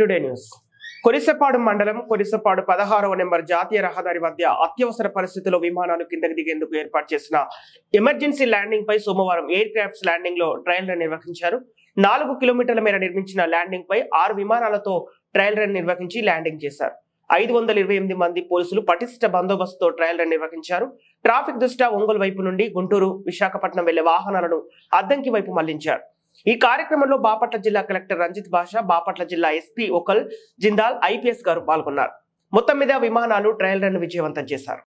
Today news. Korisapadu మండలం Korisapadu 16వ number జాతీయ రహదారి వద్ద అత్యవసర పరిస్థితుల్లో విమానాలు కిందకి దిగేందుకు ఏర్పాటు చేసిన ఎమర్జెన్సీ ల్యాండింగ్ పై సోమవారం ఎయిర్ క్రాఫ్ట్స్ ల్యాండింగ్ లో ట్రయల్ రన్ నిర్వహించారు. 4 కిలోమీటర్ల మేర నిర్మించిన ల్యాండింగ్ పై 6 విమానాలతో ట్రయల్ రన్ నిర్వహించి ల్యాండింగ్ చేశారు. 528 మంది పోలీసులు పటిష్ట బందోబస్తుతో ట్రయల్ రన్ నిర్వహించారు. ట్రాఫిక్ దృష్ట్యా ఒంగోలు వైపు నుండి గుంటూరు, విశాఖపట్నం వెళ్లే వాహనాలను అద్దంకి వైపు మళ్లించారు. ఈ కార్యక్రమంలో బాపట్ల జిల్లా కలెక్టర్ రంజిత్ భాషా, బాపట్ల జిల్లా ఎస్పీ ఒకల్ జిందాల్, ఐపీఎస్ గారు పాల్గొన్నారు. మొత్తం మీద విమానాలు ట్రయల్ రన్ విజయవంతం చేశారు.